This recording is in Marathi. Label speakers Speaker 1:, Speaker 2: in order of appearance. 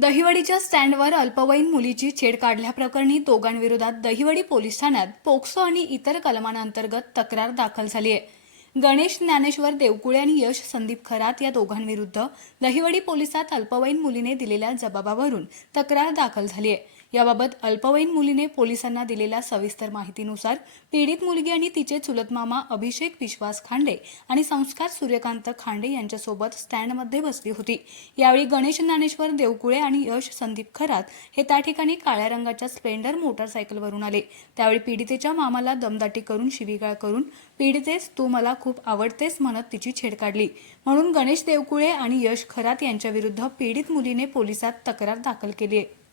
Speaker 1: दहिवडीच्या स्टँडवर अल्पवयीन मुलीची छेड काढल्याप्रकरणी दोघांविरोधात दहिवडी पोलीस ठाण्यात पोक्सो आणि इतर कलमांअंतर्गत तक्रार दाखल झाली आहे. गणेश ज्ञानेश्वर देवकुळे आणि यश संदीप खरात या दोघांविरुद्ध दहिवडी पोलिसात अल्पवयीन मुलीने दिलेल्या जबाबावरून तक्रार दाखल झाली आहे. याबाबत अल्पवयीन मुलीने पोलिसांना दिलेल्या सविस्तर माहितीनुसार पीडित मुलगी आणि तिचे चुलत मामा अभिषेक विश्वास खांडे आणि संस्कार सूर्यकांत खांडे यांच्यासोबत स्टँडमध्ये बसली होती. यावेळी गणेश ज्ञानेश्वर देवकुळे आणि यश संदीप खरात हे त्या ठिकाणी काळ्या रंगाच्या स्प्लेंडर मोटारसायकलवरून आले. त्यावेळी पीडितेच्या मामाला दमदाटी करून शिवीगाळ करून पीडितेस तू मला खूप आवडतेस म्हणत तिची छेड काढली. म्हणून गणेश देवकुळे आणि यश खरात यांच्याविरुद्ध पीडित मुलीने पोलिसात तक्रार दाखल केली आहे